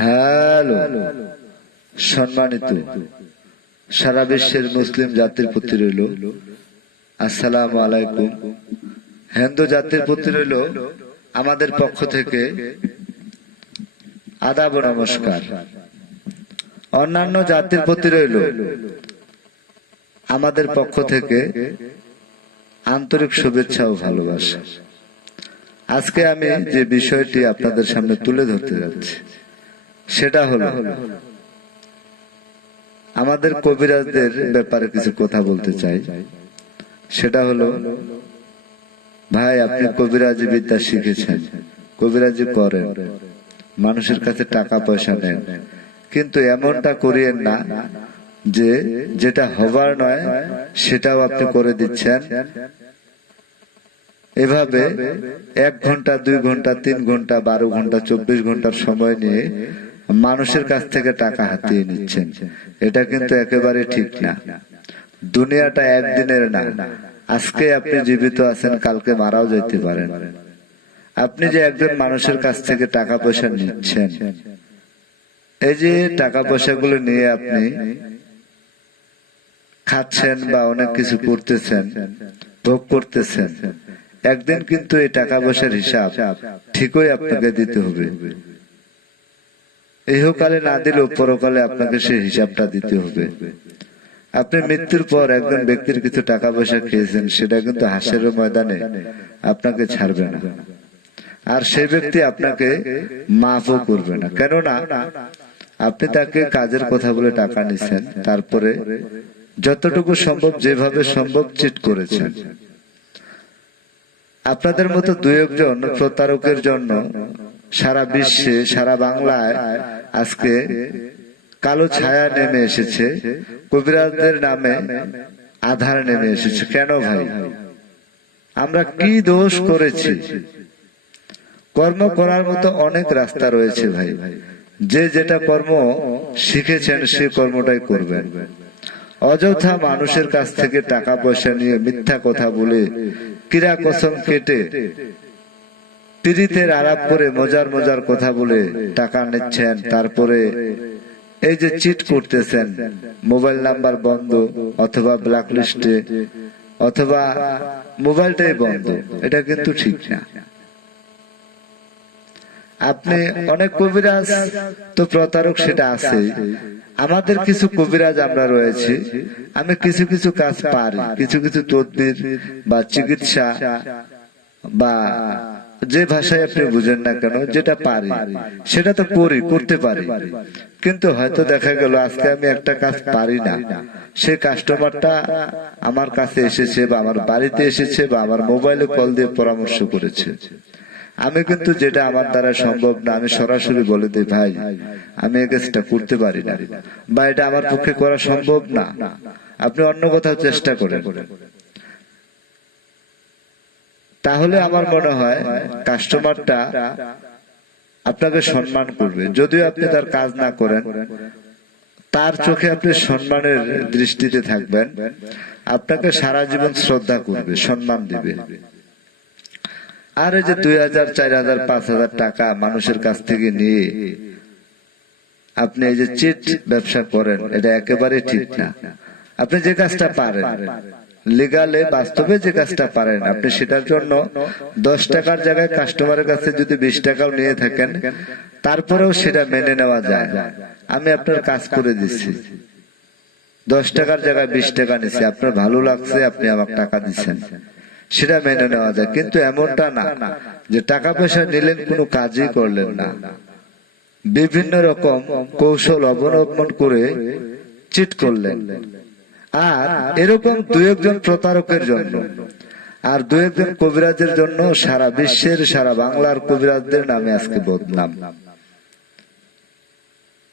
Hello, সম্মানিত সারা বিশ্বের মুসলিম জাতির প্রতি রইল আসসালামু আলাইকুম। হিন্দু জাতির প্রতি রইল আমাদের পক্ষ থেকে আদাব ও নমস্কার। অন্যান্য জাতির প্রতি রইল আমাদের পক্ষ থেকে আন্তরিক শুভেচ্ছা ও ভালোবাসা। আজকে আমি যে বিষয়টি আপনাদের সামনে তুলে ধরতে যাচ্ছি সেটা হলো আমাদের কবিরাজদের ব্যাপারে কিছু কথা বলতে চাই। সেটা হলো, ভাই আপনি কবিরাজি বিদ্যা শিখেছেন, কবিরাজি করেন, মানুষের কাছে টাকা পয়সা নেন, কিন্তু এমনটা করিয়েন না যে যেটা হবার নয় সেটাও আপনি করে দিচ্ছেন। এভাবে 1 ঘন্টা 2 ঘন্টা 3 ঘন্টা 12 ঘন্টা 24 ঘন্টার সময় নিয়ে মানুষের কাছ থেকে টাকা হাতিয়ে নিচ্ছেন। এটা কিন্তু একেবারে ঠিক না। দুনিয়াটা একদিনের না। আজকে আপনি জীবিত আছেন, কালকে মারাও যেতে পারেন। আপনি যে একজন মানুষের কাছ থেকে টাকা পয়সা নিচ্ছেন, এই যে টাকা পয়সাগুলো নিয়ে আপনি খাচ্ছেন বা অনেক কিছু করতেছেন, ভোগ করতেছেন, একদিন কিন্তু এই টাকা পয়সার হিসাব ঠিকই আপনাকে দিতে হবে। ইহকালে না দিলেও পরকালে আপনাকে সেই হিসাবটা দিতে হবে। আপনি মৃত্যুর পর একজন ব্যক্তির কিছু টাকা পয়সা খেয়েছেন, সেটা কিন্তু হাসরের ময়দানে আপনাকে ছাড়বে না, আর সেই ব্যক্তি আপনাকে মাফও করবে না। কেননা আপনি তাকে কাজের কথা বলে টাকা নিছেন, তারপরে যতটুকু সম্ভব যেভাবে সম্ভব চিট করেছেন। আপনাদের মতো 2-1 জন প্রতারকের জন্য সারা বিশ্বে, সারা বাংলায় আজকে কালো ছায়া নেমে এসেছে, কবিরাজদের নামে আধার নেমে এসেছে। কেন ভাই? আমরা কি দোষ করেছি? কর্ম করার মতো অনেক রাস্তা রয়েছে ভাই। যে যেটা কর্ম শিখেছেন সে কর্মটাই করবেন। অযথা মানুষের কাছ থেকে টাকা পয়সা নিয়ে মিথ্যা কথা বলে, কিরা কসম কেটে, পিরিতের আলাপ করে মজার মজার কথা বলে টাকা নিচ্ছেন, তারপরে এই যে চিট করতেছেন, মোবাইল নাম্বার বন্ধ অথবা ব্ল্যাক লিস্টে অথবা মোবাইলটাই বন্ধ, এটা কিন্তু ঠিক না। আপনি অনেক কবিরাজ তো প্রতারক, সেটা আছে। আমাদের কিছু কবিরাজ আমরা রয়েছি, আমি কিছু কিছু কাজ পারি, কিছু কিছু তদবির বা চিকিৎসা বা যে ভাষায় আপনি বুঝেন না কেন, যেটা পারি সেটা তো করতে পারি। কিন্তু হয়তো দেখা গেল আজকে আমি একটা কাজ পারি না, সেই কাস্টমারটা আমার কাছে এসেছে বা আমার বাড়িতে এসেছে বা আমার মোবাইলে কল দিয়ে পরামর্শ করেছে। আমি কিন্তু যেটা আমার দ্বারা সম্ভব না, আমি সরাসরি বলে দিই, ভাই আমি এই কাজটা করতে পারি না বা এটা আমার পক্ষে করা সম্ভব না, আপনি অন্য কোথাও চেষ্টা করেন। তাহলে আমার মনে হয় কাস্টমারটা আপনাকে সম্মান করবে। যদিও আপনি তার কাজ না করেন, তার চোখে আপনি সম্মানের দৃষ্টিতে থাকবেন, আপনাকে সারা জীবন শ্রদ্ধা করবে, সম্মান দিবে। আর এই যে 2000, 4000, 5000 টাকা মানুষের কাছ থেকে নিয়ে আপনি এই যে চিট ব্যবসা করেন, এটা একেবারে ঠিক না। আপনি যে কাজটা পারেন, লিগালে বাস্তবে যে কাজটা পারেন, আপনি সেটার জন্য 10 টাকার জায়গায় কাস্টমারের কাছে যদি 20 টাকাও নিয়ে থাকেন, তারপরেও সেটা মেনে নেওয়া যায়। আমি আপনার কাজ করে দিচ্ছি, 10 টাকার জায়গায় 20 টাকা নিচ্ছি, আপনার ভালো লাগছে, আপনি আমাকে টাকা দিচ্ছেন, সেটা মেনে নেওয়া যায়। কিন্তু এমনটা না যে টাকা পয়সা নিলেন, কোনো কাজই করলেন না, বিভিন্ন রকম কৌশল অবলম্বন করে চিট করলেন। আর এরকম 2-1 জন প্রতারকের জন্য আর 2-1 জন কবিরাজের জন্য সারা বিশ্বের, সারা বাংলার কবিরাজদের নামে আজকে বদনাম।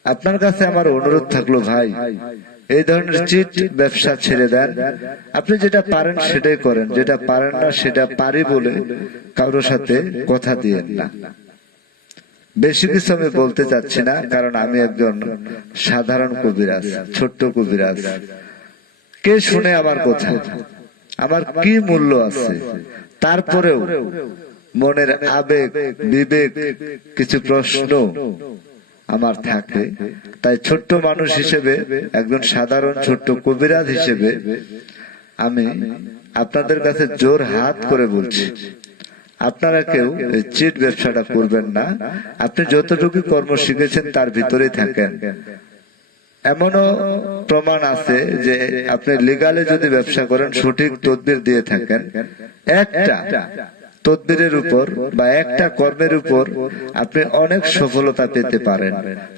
আপনার কাছে আমার অনুরোধ থাকলো, ভাই এই ধরনের চিট ব্যবসা ছেড়ে দেন। আপনি যেটা পারেন সেটাই করেন, যেটা পারেন না সেটা পারি বলে কারোর সাথে কথা দিয়েন না। বেশি কিছু আমি বলতে চাচ্ছি না, কারণ আমি একজন সাধারণ কবিরাজ, ছোট্ট কবিরাজ। কে শুনে আমার কথা? আমার কি মূল্য আছে? তারপরেও মনের আবেগ, বিবেক, কিছু প্রশ্ন আমার থাকে। তাই ছোট্ট মানুষ হিসেবে, একজন সাধারণ ছোট্ট কবিরাজ হিসেবে আমি আপনাদের কাছে জোর হাত করে বলছি, আপনারা কেউ চিট ব্যবসাটা করবেন না। আপনি যতটুকু কর্ম শিখেছেন তার ভিতরেই থাকেন। এমনও প্রমাণ আছে যে আপনি লিগালে যদি ব্যবসা করেন, সঠিক তদবির দিয়ে থাকেন, একটা তদবিরের উপর বা একটা কর্মের উপর আপনি অনেক সফলতা পেতে পারেন,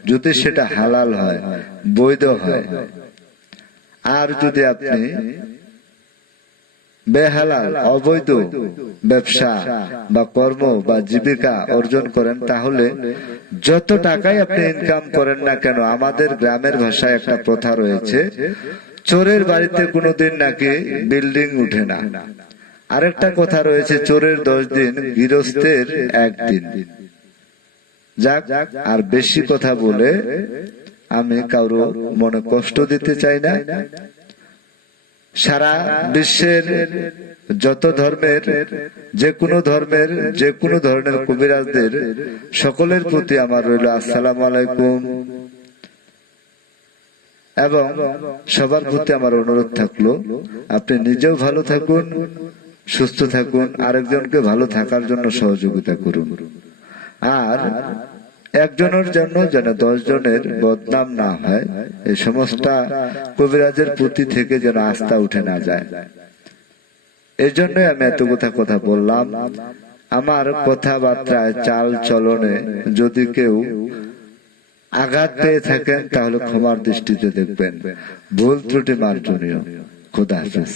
যদি সেটা হালাল হয়, বৈধ হয়। আর যদি আপনি বেহালাল, অবৈধ ব্যবসা বা কর্ম বা জীবিকা অর্জন করেন, তাহলে যত টাকাই আপনি ইনকাম করেন না কেন, আমাদের গ্রামের ভাষায় একটা প্রথা রয়েছে, চোরের বাড়িতে কোনোদিন নাকি বিল্ডিং উঠে না। আরেকটা কথা রয়েছে, চোরের 10 দিন, গৃহস্থের 1 দিন। যাক, আর বেশি কথা বলে আমি কারো মনে কষ্ট দিতে চাই না। সারা বিশ্বের যত ধর্মের, যে কোনো ধরনের কবিরাজদের সকলের প্রতি আমার রইল আসসালামু আলাইকুম। এবং সবার প্রতি আমার অনুরোধ থাকলো, আপনি নিজেও ভালো থাকুন, সুস্থ থাকুন, আরেকজনকে ভালো থাকার জন্য সহযোগিতা করুন। আর একজনের জন্য যেন 10 জনের বদনাম না হয়, এই সমস্ত কবিরাজের প্রতি থেকে যেন আস্থা উঠে না যায়। এই জন্যই আমি এত কথা বললাম। আমার কথাবার্তায়, চাল চলনে যদি কেউ আঘাত পেয়ে থাকেন, তাহলে ক্ষমার দৃষ্টিতে দেখবেন, ভুল ত্রুটি মার্জনীয়। খোদা হাফেজ।